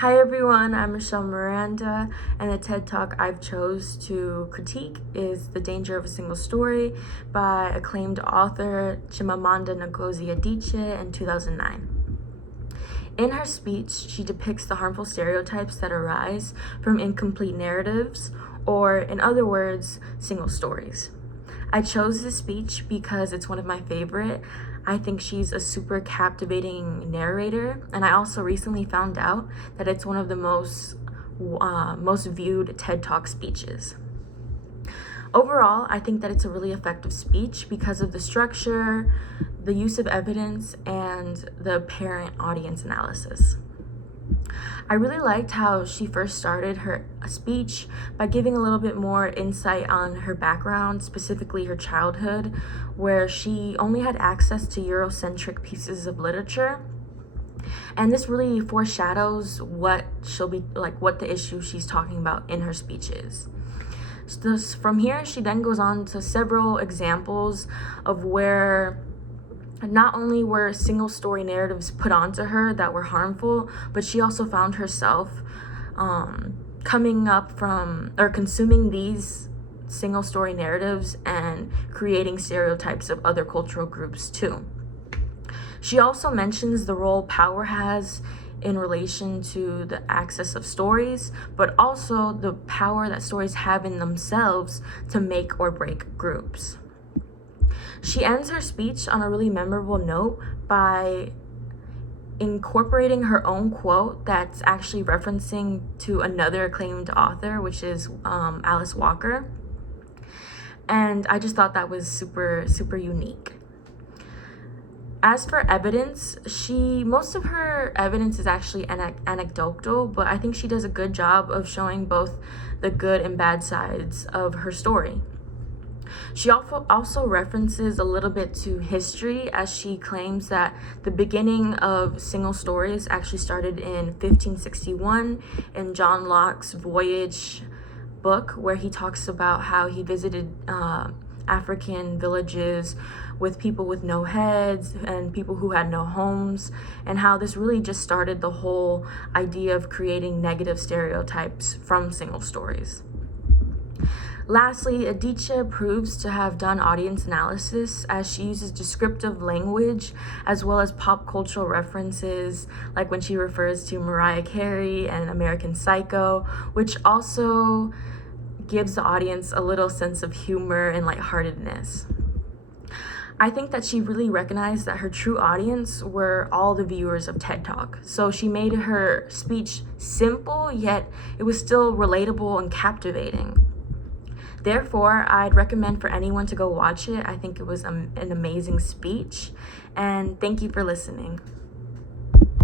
Hi everyone, I'm Michelle Miranda, and the TED Talk I've chose to critique is The Danger of a Single Story by acclaimed author Chimamanda Ngozi Adichie in 2009. In her speech, she depicts the harmful stereotypes that arise from incomplete narratives, or in other words, single stories. I chose this speech because it's one of my favorite. I think she's a super captivating narrator, and I also recently found out that it's one of the most viewed TED Talk speeches. Overall, I think that it's a really effective speech because of the structure, the use of evidence, and the apparent audience analysis. I really liked how she first started her speech by giving a little bit more insight on her background, specifically her childhood, where she only had access to Eurocentric pieces of literature. And this really foreshadows what the issue she's talking about in her speech is. So from here, she then goes on to several examples of where not only were single story narratives put onto her that were harmful, but she also found herself coming up from or consuming these single story narratives and creating stereotypes of other cultural groups too. She also mentions the role power has in relation to the access of stories, but also the power that stories have in themselves to make or break groups. She ends her speech on a really memorable note by incorporating her own quote that's actually referencing to another acclaimed author, which is Alice Walker. And I just thought that was super, super unique. As for evidence, most of her evidence is actually anecdotal, but I think she does a good job of showing both the good and bad sides of her story. She also references a little bit to history, as she claims that the beginning of single stories actually started in 1561 in John Locke's Voyage book, where he talks about how he visited African villages with people with no heads and people who had no homes, and how this really just started the whole idea of creating negative stereotypes from single stories. Lastly, Adichie proves to have done audience analysis, as she uses descriptive language as well as pop cultural references, like when she refers to Mariah Carey and American Psycho, which also gives the audience a little sense of humor and lightheartedness. I think that she really recognized that her true audience were all the viewers of TED Talk. So she made her speech simple, yet it was still relatable and captivating. Therefore, I'd recommend for anyone to go watch it. I think it was an amazing speech, and thank you for listening.